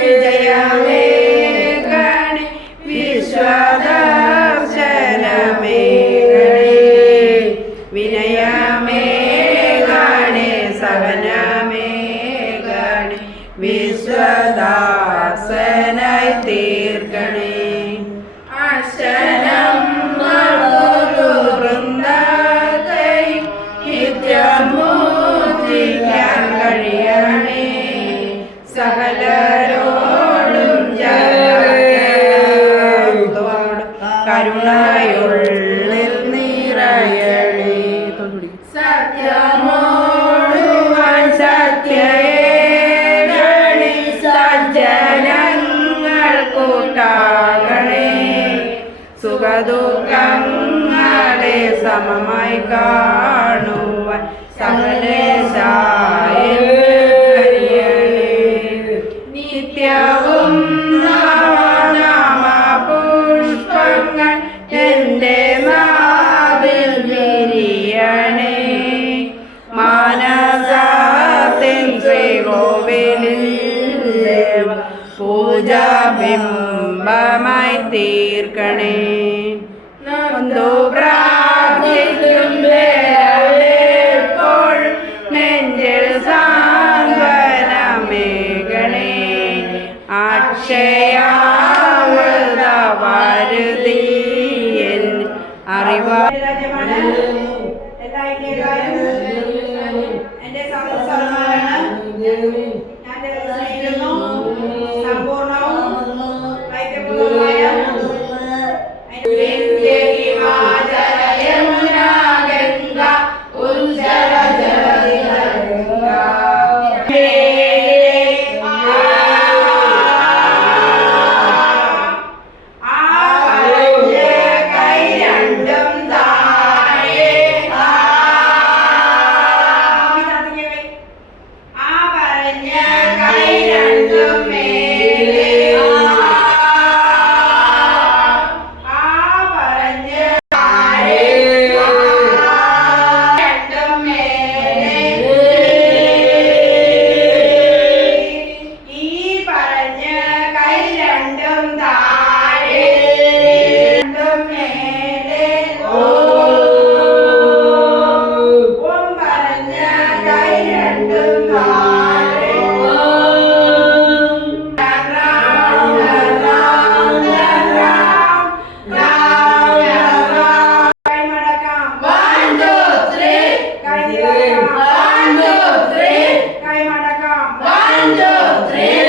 വിജയമേ ഗണേ വിശ്വദർശനമേ ഗണേ വിനയമേ ഗണേ സഹനമേ ഗണേ വിശ്വദാസനായി തീർക്കണേ. അക്ഷരം വൃന്ദത്തെ നിത്യമൂജിക്കാൻ കഴിയണേ. സകലരോടും ജനത്തോട് കരുണയുള്ളിൽ നിറയണേ. സത്യമോടുവാൻ സത്യേ സജ്ജനങ്ങൾ കൂട്ടാകണേ. സുഖദുഃഖങ്ങളെ സമമായി കാണുവാൻ സകലേശായ നിത്യവും നാമപുഷ്പങ്ങൾ എൻ്റെ നാവിൽ വിരിയണേ. മാനസത്തിൻ ശ്രീകോവിലിൽ ദേവ പൂജാബിംബമായി തീർക്കണേ. നൊന്തു പ്രാർത്ഥിക്കും വേളയെപ്പോഴും നെഞ്ചിൽ സാന്ത്വനമേകണേ. അക്ഷയാമൃതവാരുതി അറിവാ എന്റെ സമ്പൂർണവും ഐക്യപൂർവമായ One, two, three.